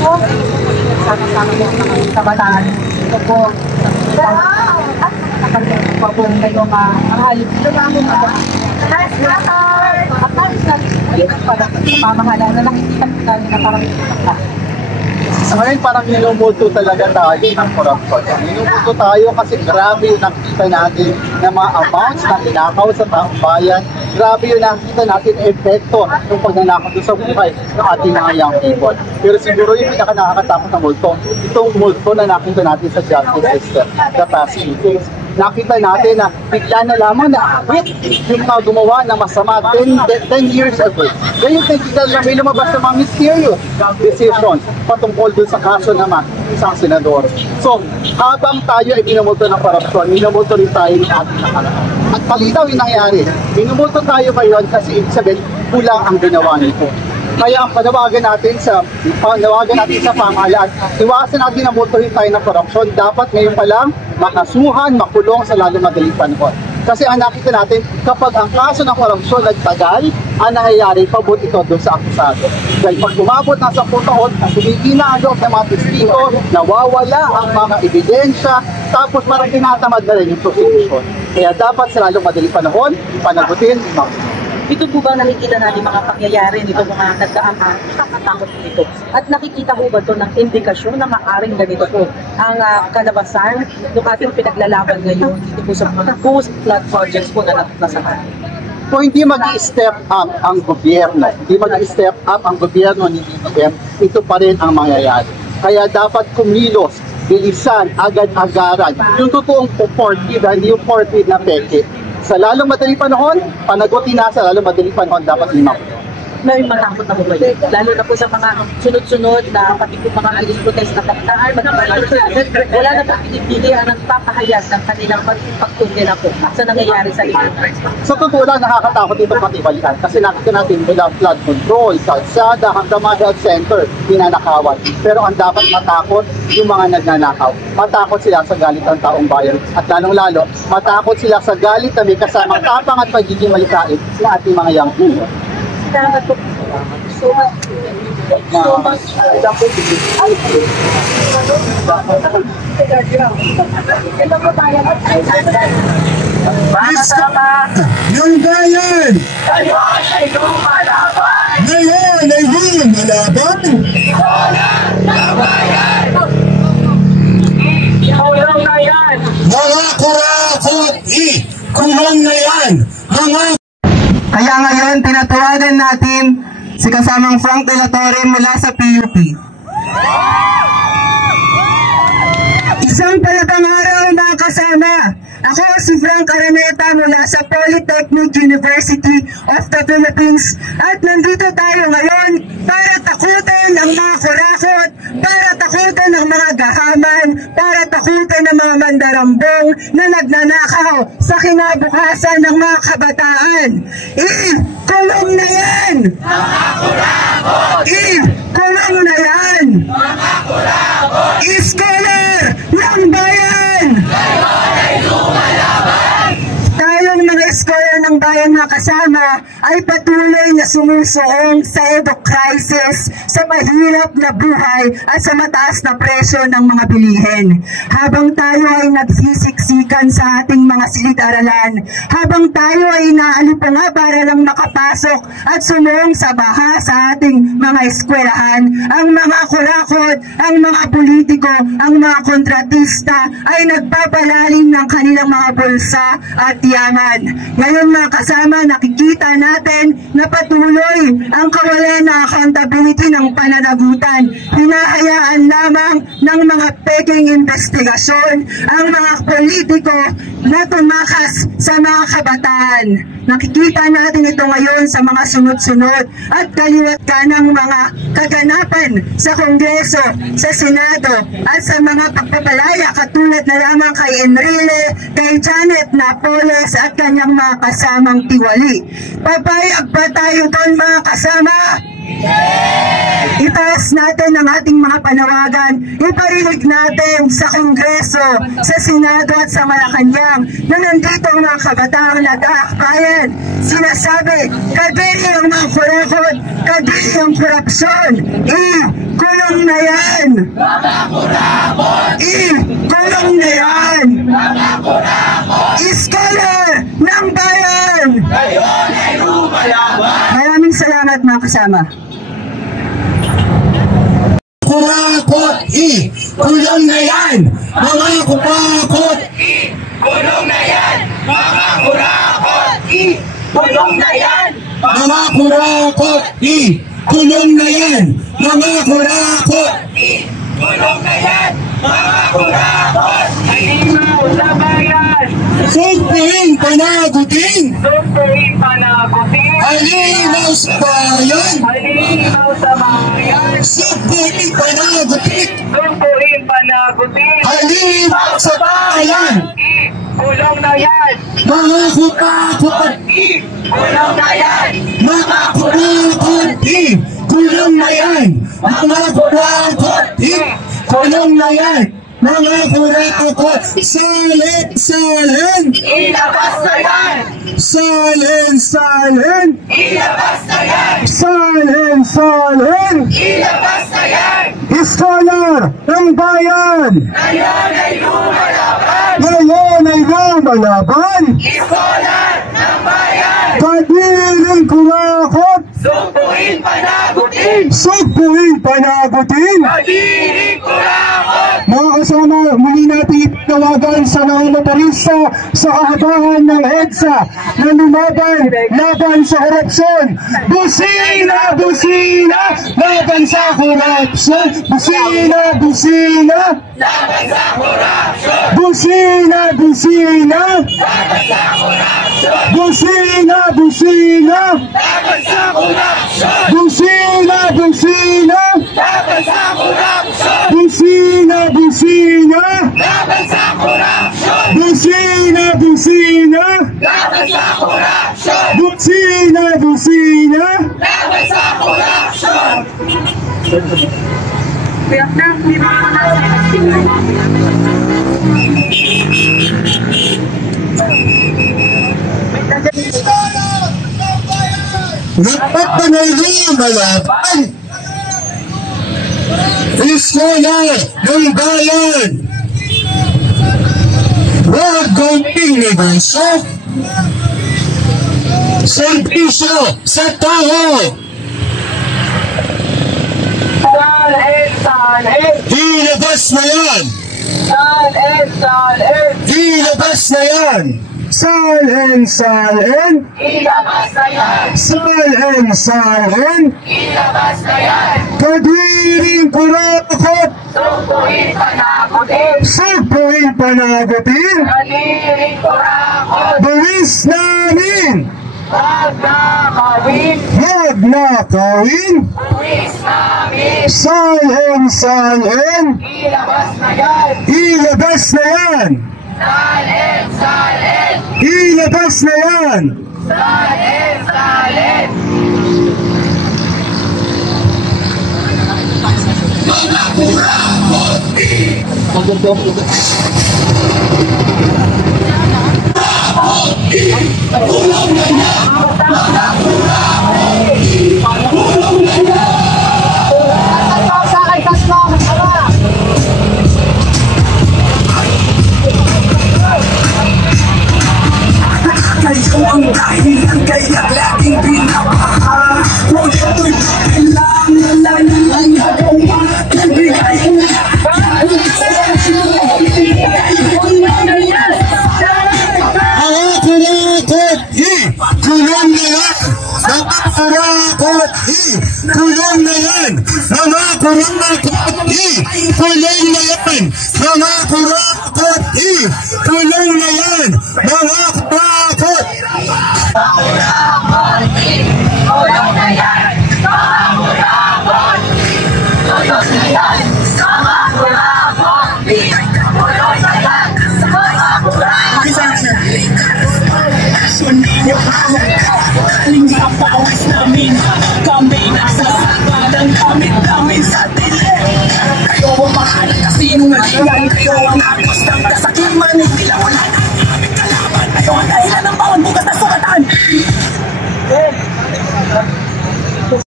po, sama-sama po mga kabataan. Ito po, at nakakalimutan po po kayo mahalip. Ito namin po. At nais natin para pamahala na nakikita po tayo na parang Sa ngayon parang nilumuto talaga tayo ng corruption. Nilumuto tayo kasi grabe yung nakita natin na mga amounts na tinakaw sa taong bayan. Grabe yung nakita natin epekto ng pagnanakaw sa buhay ng ating mga young people. Pero siguro yung pinaka-nakakatakot na multo, itong multo na nakita natin sa justice system, the past few days. Nakita natin na bigla na lamang na yung mga gumawa na masama 10 years ago. Ngayon nakita na may lumabas ng mga mysterious decisions patungkol dun sa kaso naman isang senador. So, habang tayo ay minumulto ng korupsyon, minumulto rin tayo ng ating nakaraan. At palitaw yung nangyari. Minumulto tayo ngayon kasi ibig sabihin kulang ang ginawa nito. Kaya ang panawagan natin sa pamahalaan, iwasan natin na multuhin tayo ng korupsyon. Dapat ngayon pa lang makasuhan, makulong sa lalo madaling panahon. Kasi ang nakita natin, kapag ang kaso ng korupsyon nagtagal, ang nangyayari, pabot ito doon sa akusado. Dahil pag umabot ng 10 taon, humihina ang loob ng mga testigo, nawawala ang mga ebidensya, tapos parang tinatamad na rin yung prosecution. Kaya dapat sa lalong madaling panahon, panagutin, ito po ba nakikita natin mga pangyayari nito mga nagkaamang nakakatakot nito? At nakikita po ba ito ng indikasyon na maaring ganito po ang kalabasan ng ating pinaglalaban ngayon dito po sa mga post-flood projects po na nasasahan? Kung hindi mag-i-step up ang gobyerno, ni BBM, ito pa rin ang mangyayari. Kaya dapat kumilos, bilisan, agad-agaran. Yung totoong supportive, hindi yung supportive na peke. Sa lalong madaling panahon, panagutin na sa lalong madaling panahon dapat limang. May matakot na po ba yun? Lalo na po sa mga sunod-sunod na pati po mga alis-protest na kapitaan, wala na po pinipili ang nagpapahayag ng kanilang pagtungkol na po sa nangyayari sa liban. Sa totoo lang, nakakatakot ito patibalikan kasi nakita natin mula flood control, kalsada, hanggang mga health center, pinanakawan. Pero ang dapat matakot yung mga nagnanakaw. Matakot sila sa galit ng taong bayan. At lalong-lalo, matakot sila sa galit na may kasamang tapang at pagiging malikain na ating mga young people. Salamat po. So much. So much. Sama ng bayan! Ngayon ay lumalaban! Kulong na yan! Mga kurakot! Kulong na yan! Kaya ngayon, tinatawagan natin si kasamang Frank De La Torre mula sa PUP. Isang palatang araw mga kasama. Ako si Frank Araneta mula sa Polytechnic University of the Philippines at nandito tayo ngayon para takutin ang mga kurakot, para takutin ang mga gahaman, para takutin ang mga mandarambong na nagnanakaw sa kinabukasan ng mga kabataan. Kulong na yan! Mga kurakot! Kulong na yan! Mga kurakot! Scholar ng bayan! Tayong mga scholar ng bayan na kasama ay patuloy na sumusuong sa edo crisis, sa mahirap na buhay at sa mataas na presyo ng mga bilihin. Habang tayo ay nagsisiksikan sa ating mga silid-aralan, habang tayo ay inaalipunga para lang makapasok at sumuong sa baha sa ating mga eskwelahan, ang mga kurakot, ang mga politiko, ang mga kontratista ay nagpapalalim ng kanilang mga bulsa at yaman. Ngayon mga kasama, nakikita natin na patuloy ang kawalan na accountability ng pananagutan. Hinahayaan lamang ng mga peking investigasyon ang mga politiko na tumakas sa mga kabataan. Nakikita natin ito ngayon sa mga sunod-sunod at kaliwat kanang mga kaganapan sa Kongreso, sa Senado at sa mga pagpapalaya katulad na lamang kay Enrile, kay Janet Napoles at kanyang mga kasamang tiwali. Papayag pa tayo doon mga kasama Itaas natin ang ating mga panawagan, iparinig natin sa Kongreso, sa Senado at sa Malacanang na nandito ang mga kabataang nag-aakbayan. Sinasabi, kadiri ang mga kurakot, kadiri ang korupsyon. Kulong na yan! Kulong na yan! Scholar ng bayan! Maraming salamat mga kasama. Kurakot, kulong na yan! Mga kurakot, Kulong na yan! Mga kurakot! Kulong na yan! mga kurakot, kulong na yan! Mga kurakot, Kulong na yan! Mga kurakot! Halimaw sa bayan! sugpuin panagutin! Sumpuin panagutin! Halimaw sa bayan! Halimaw sa bayan! Sugpuin panagutin! Sumpuin panagutin! Halimaw sa bayan! Kulong na yan! Mga kurakot, Kulong na yan! mga kurakot, kulong na yan! Mga kurakot, kulong na yan! Mga kurakot, salin! Ilabas na yan! Salin! Ilabas na yan! Salin! Ilabas na yan! Scholar ng bayan! Ngayon ay lumalaban! Ngayon ay lumalaban! Iskolar ng bayan! Kadiring kurakot! Sumpuin panagutin! Sugpuin panagutin! Kadiring kurakot! Mga kasama, muli natin ipinawagan sa mga motorista sa kahabahan ng EDSA na laban sa korupsyon. Busina! Laban sa korupsyon! Busina! Laban sa korupsyon! Busina! Laban sa korupsyon! Busina! Laban sa korupsyon! Busina! Laban sa korupsyon! Busina! Laban sa korupsyon! Busina! Laban sa korupsyon! Busina! Laban sa korupsyon! Dapat ba na lumalaban? Iskolar ng bayan! Huwag gawing negosyo! Servisyo sa tao! Salin! Ilabas na yan! Salin! Ilabas na yan! Salin! Ilabas na yan! Salin! Ilabas na yan! Kadiring kurakot! Sumpuin panagutin! Sugpuin panagutin! Kadiring kurakot! Buwis namin! Huwag na kawin! Buwis namin! Salin! Ilabas na yan! Ilabas na yan! Salin! Ilabas na yan! Salin! Kayo ang dahilan kaya laging binabaha. Huwag ito'y kailangan ang nagawa. Bigay mo na Mga kurakot! Kulong na yan! Mga kurakot! Kulong na yan! Mga kurakot! Kulong na yan! Mga kurakot! Kulong na yan! Mga kurakot! Kulong na yan! Mga kurakot! Kulong na yan! Mga kurakot! Kulong na yan! Mga kurakot! Aling sa pawas namin, kami nasa damit namin sa